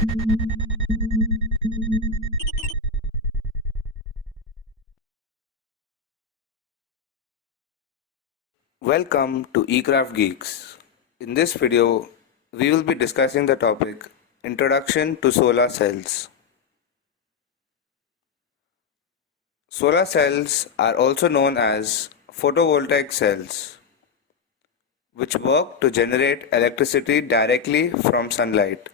Welcome to Ekraft Geeks. In this video, we will be discussing the topic Introduction to Solar Cells. Solar cells are also known as photovoltaic cells, which work to generate electricity directly from sunlight.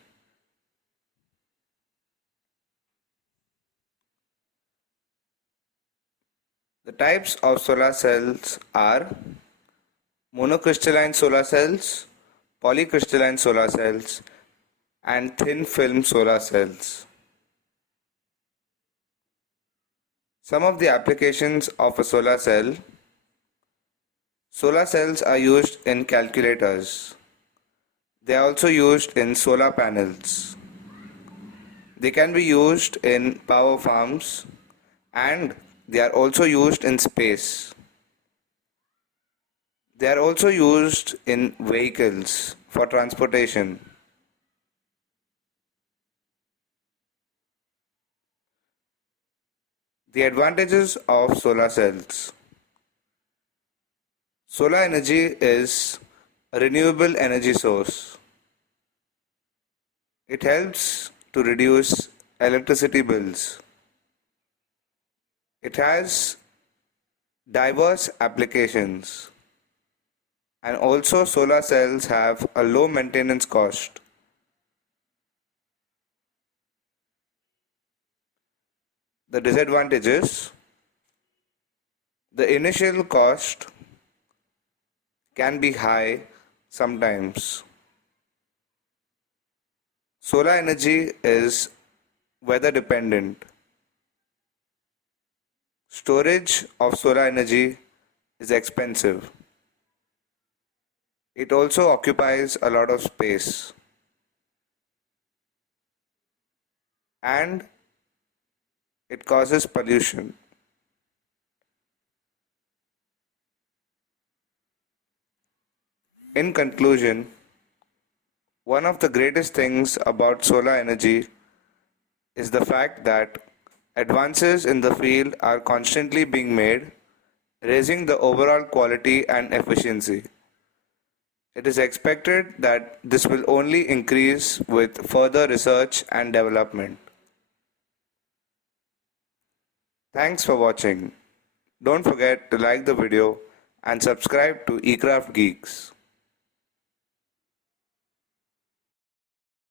The types of solar cells are monocrystalline solar cells, polycrystalline solar cells, and thin film solar cells. Some of the applications of a solar cell. Solar cells are used in calculators. They are also used in solar panels. They can be used in power farms and they are also used in space. They are also used in vehicles for transportation. The advantages of solar cells. Solar energy is a renewable energy source. It helps to reduce electricity bills. It has diverse applications, and also solar cells have a low maintenance cost. The disadvantages: the initial cost can be high sometimes. Solar energy is weather dependent. Storage of solar energy is expensive. It also occupies a lot of space. And it causes pollution. In conclusion, one of the greatest things about solar energy is the fact that advances in the field are constantly being made, raising the overall quality and efficiency. It is expected that this will only increase with further research and development. Thanks for watching. Don't forget to like the video and subscribe to Ekraft Geeks.